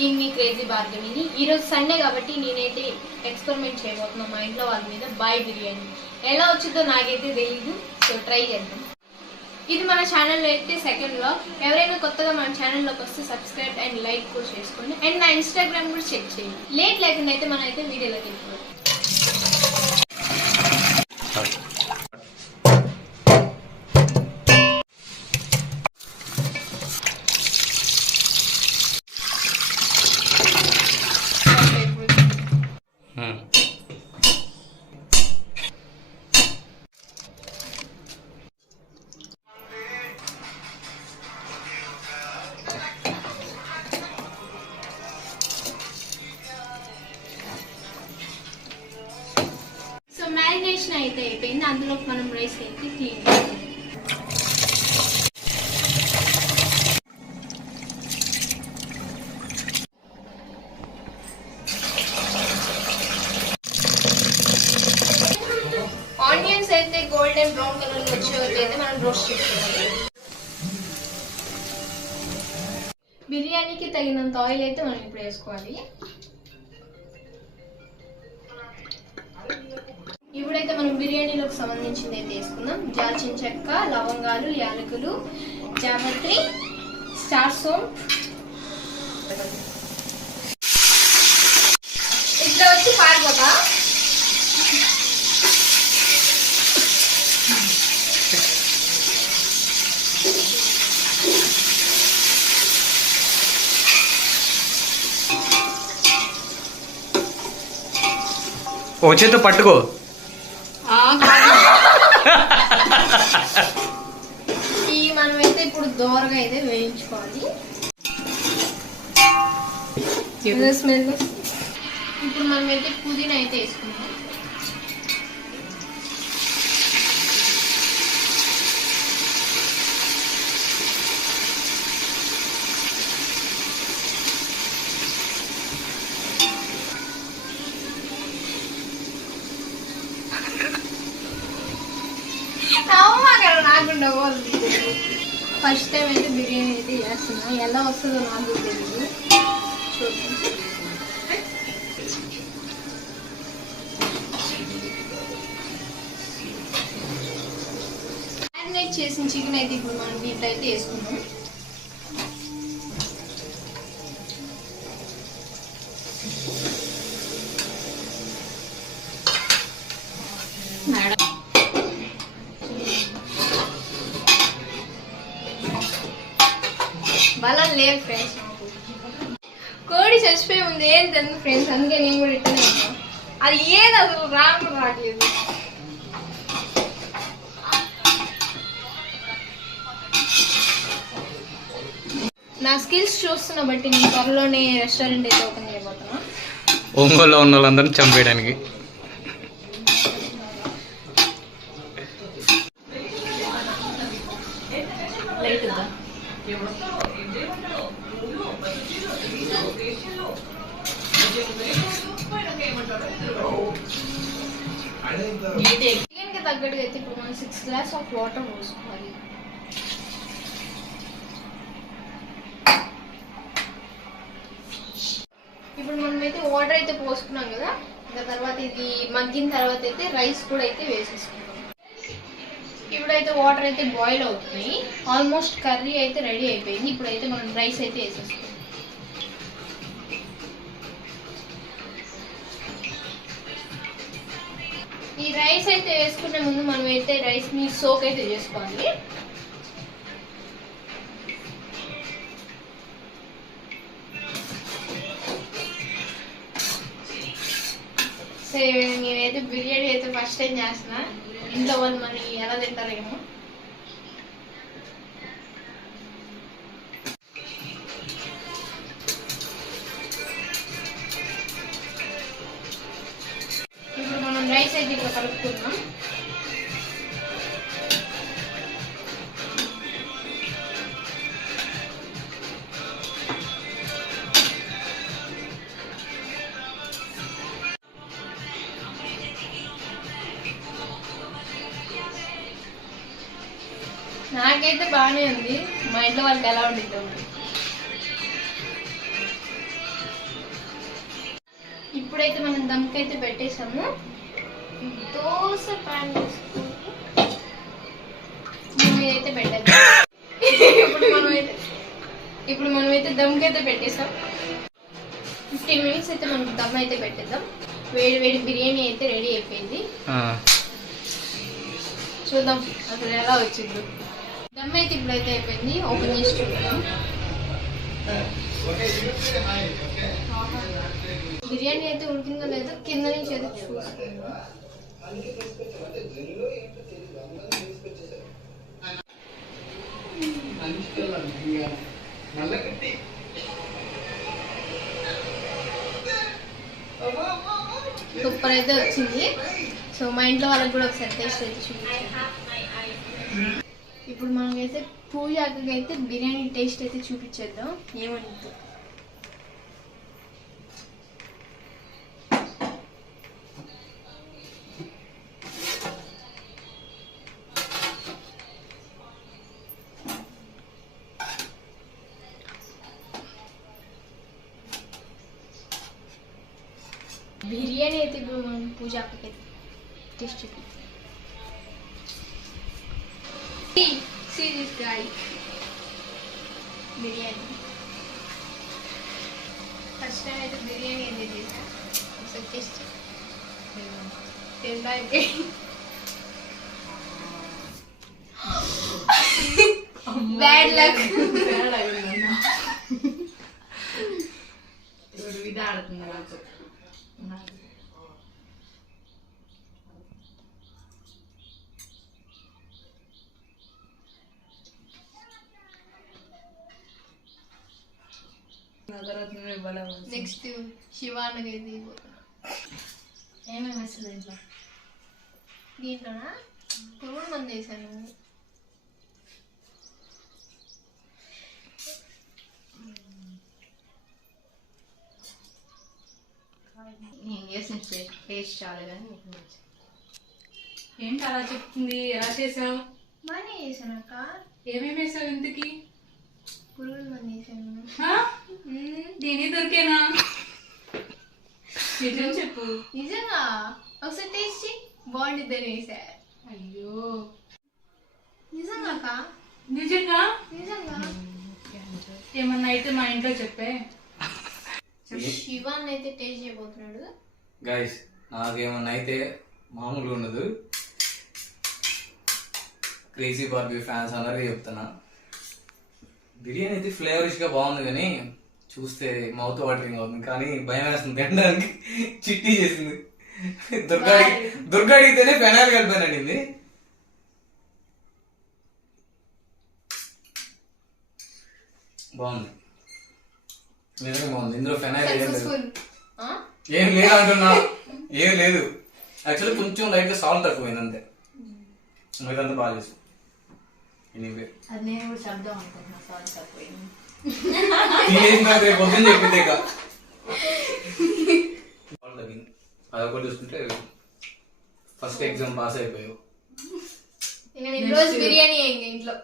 నేను మీ క్రేజీ భార్గవిని. ఈరోజు సండే కాబట్టి నేనైతే ఎక్స్పెరిమెంట్ చేయబోతున్నాను మా ఇంట్లో వాళ్ళ మీద బాయ్ బిర్యానీ. ఎలా వచ్చిందో నాకైతే తెలీదు, సో ట్రై చేద్దాం. ఇది మన ఛానల్లో అయితే సెకండ్ వ్లాగ్. ఎవరైనా కొత్తగా మన ఛానల్లోకి వస్తే సబ్స్క్రైబ్ అండ్ లైక్ కూడా చేసుకోండి. అండ్ నా ఇన్స్టాగ్రామ్ కూడా చెక్ చేయండి. లేట్ లేకుండా అయితే మనం అయితే వీడియోలోకి వెళ్ళిపోవాలి. మ్యారినేషన్ అయితే అయిపోయింది. అందులో మనం రైస్ అయితే క్లీన్ చేయాలి. ఆనియన్స్ అయితే గోల్డెన్ బ్రౌన్ కలర్ వచ్చే వరకు అయితే మనం రోస్ట్ చేసుకోవాలి. బిర్యానీకి తగినంత ఆయిల్ అయితే మనం ఇప్పుడు వేసుకోవాలి. ఇప్పుడైతే మనం బిర్యానీలోకి సంబంధించింది అయితే వేసుకుందాం. దాల్చిన చెక్క, లవంగాలు, యాలకులు, జాపత్రి, స్టార్ సోంప్. ఇట్లా వచ్చి పారిపోతా. ఓ చేత పట్టుకో. ఈ మనమైతే ఇప్పుడు దోరగా అయితే వేయించుకోవాలి. స్మెల్. ఇప్పుడు మనమైతే పుదీనా అయితే వేసుకుంటాం. ఫస్ట్ టైం అయితే బిర్యానీ అయితే చేస్తున్నా. ఎలా వస్తుందో నాకు తెలియదు. మ్యారినేట్ చేసిన చికెన్ అయితే ఇప్పుడు మనం దీంట్లో అయితే వేసుకున్నాం. బలం లేదు ఫ్రెండ్స్. కోడి చచ్చిపోయి ఉంది ఏం తెలియదు ఫ్రెండ్స్. అందుకే నేను కూడా ఇట్టనే ఉన్నా. అది ఏది అసలు రావట్లేదు. నా స్కిల్స్ చూస్తున్న బట్టి నేను త్వరలోనే రెస్టారెంట్ అయితే ఓపెన్ చేయబోతున్నా. ఒంగోలులో ఉన్న వాళ్ళందరినీ చంపేయడానికి. చికెన్ కి తగ్గట్టుగా అయితే ఇప్పుడు మనం 6 గ్లాస్ ఆఫ్ వాటర్ పోసుకోవాలి. ఇప్పుడు మనమైతే వాటర్ అయితే పోసుకున్నాం కదా. దాని తర్వాత ఇది మగ్గిన తర్వాత అయితే రైస్ కూడా అయితే వేసేసుకుంటాం. ఇప్పుడైతే వాటర్ అయితే బాయిల్ అవుతున్నాయి. ఆల్మోస్ట్ కర్రీ అయితే రెడీ అయిపోయింది. ఇప్పుడైతే మనం రైస్ అయితే వేసేసుకుంటాం. ఈ రైస్ అయితే వేసుకునే ముందు మనం అయితే రైస్ ని సోక్ అయితే చేసుకోవాలి. నేనైతే బిర్యానీ అయితే ఫస్ట్ టైం చేస్తున్నా. ఇంట్లో వాళ్ళు మరి ఎలా తింటారేమో. ఇప్పుడు మనం రైస్ అయితే ఇట్లా కలుపుకుందాం. నాకైతే బాగానే ఉంది. మా ఇంట్లో వాళ్ళకి ఎలా ఉంటుందో. ఇప్పుడైతే మనం దమ్కైతే పెట్టేసాము. దోశ ప్యాన్ తీసుకొని అయితే పెట్టేద్దాం. ఇప్పుడు మనమైతే దమ్కైతే పెట్టేసాం. 15 minutes అయితే మనం దమ్ అయితే పెట్టేద్దాం. వేడి వేడి బిర్యానీ అయితే రెడీ అయిపోయింది. చూద్దాం అసలు ఎలా వచ్చిందో. దమ్ అయితే ఇప్పుడైతే అయిపోయింది. ఓపెన్ చేసి చూద్దాం. బిర్యానీ అయితే ఉడికిందో లేదో కింద నుంచి అయితే చూసుకుందాం. సూపర్ అయితే వచ్చింది. సో మా ఇంట్లో వాళ్ళకి కూడా ఒకసారి టేస్ట్ అయితే చూపించాను. ఇప్పుడు మనకైతే పూజకి అయితే బిర్యానీ టేస్ట్ అయితే చూపించేద్దాం ఏమంటుంది. బిర్యానీ అయితే ఇప్పుడు మనం పూజకి టేస్ట్ చూపించాం. See this guy. Biryani first time అయితే బిర్యానీ అయితే చేసా. ఒకసారి టేస్ట్ బ్యాడ్ లక్. ఇది ఆడుతుంది నాకు. నెక్స్ట్ శివానకి అయితే ఏమేమి వేస్తుంది ఇంట్లో? దీంట్లోనా పురుగుల మంది వేసాను. నేను చేసిన టేస్ట్ చాలా కానీ ఏంటి అలా చెప్తుంది? ఎలా చేసావు? బాగానే చేశాను అక్క. ఏమేమి వేసావు ఇంతకి? పురుగుల మంది వేసాను. దీని దొరికేనా? నిజం చెప్పు. నిజంగా ఒకసారి టేస్ట్ బాగుండిద్దని వేసా. అయ్యో నిజంగా అక్క. నిజంగా? నిజంగా ఏమన్నా అయితే మా ఇంట్లో చెప్పే. శివాన్ అయితే టేస్ట్ చేయబోతున్నాడు. గైస్ నాకేమన్నా అయితే మామూలుగా ఉండదు. క్రేజీ బార్బీ ఫ్యాన్స్ అందరికీ చెప్తున్నా, బిర్యానీ అయితే ఫ్లేవరిష్గా బాగుంది కానీ చూస్తే మౌత్ వాటరింగ్ అవుతుంది. కానీ భయం వేస్తుంది తినడానికి. చిట్టి చేసింది. దుర్గా అడిగితేనే ఫెనాయిల్ కలిపానండి. బాగుంది, నిజంగా బాగుంది. ఇందులో ఫెనాయిల్ ఏం లేదు. ఏం లేదు అంటున్నా, ఏం లేదు. యాక్చువల్లీ కొంచెం లైట్గా సాల్ట్ తక్కువైంది అంతే. మిగతా బాగా చేసి అది నేను కూడా శబ్దం అనుకుంటున్నా. సాల్ట్ తక్కువైంది. రేపు పొద్దున్న చెప్పింది. ఇక తగ్గింది. అదొకటి చూసుకుంటే ఫస్ట్ ఎగ్జామ్ పాస్ అయిపోయావు. రోజు బిర్యానీ అయింది ఇంట్లో.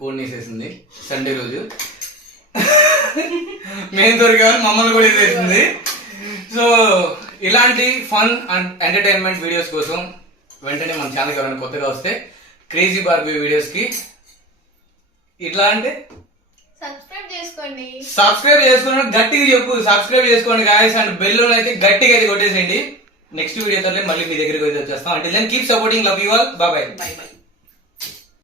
కోడ్ వేసేసింది సండే రోజు. మేము దొరికామని మమ్మల్ని కూడా వేసేసింది. సో ఇలాంటి ఫన్ అండ్ ఎంటర్టైన్మెంట్ వీడియోస్ కోసం వెంటనే మన ఛానల్కి ఎవరైనా కొత్తగా వస్తే క్రేజీ బార్బీ వీడియోస్ కి ఇట్లా అంటే సబ్స్క్రైబ్ చేసుకోండి. గట్టిగా చెప్పు, సబ్స్క్రైబ్ చేసుకోండి గాయస్. అండ్ బెల్ అయితే గట్టిగా అయితే కొట్టేసేయండి. నెక్స్ట్ వీడియో మళ్ళీ మీ దగ్గరికి వచ్చేస్తాం. అంటే then keep supporting, love you all, bye by.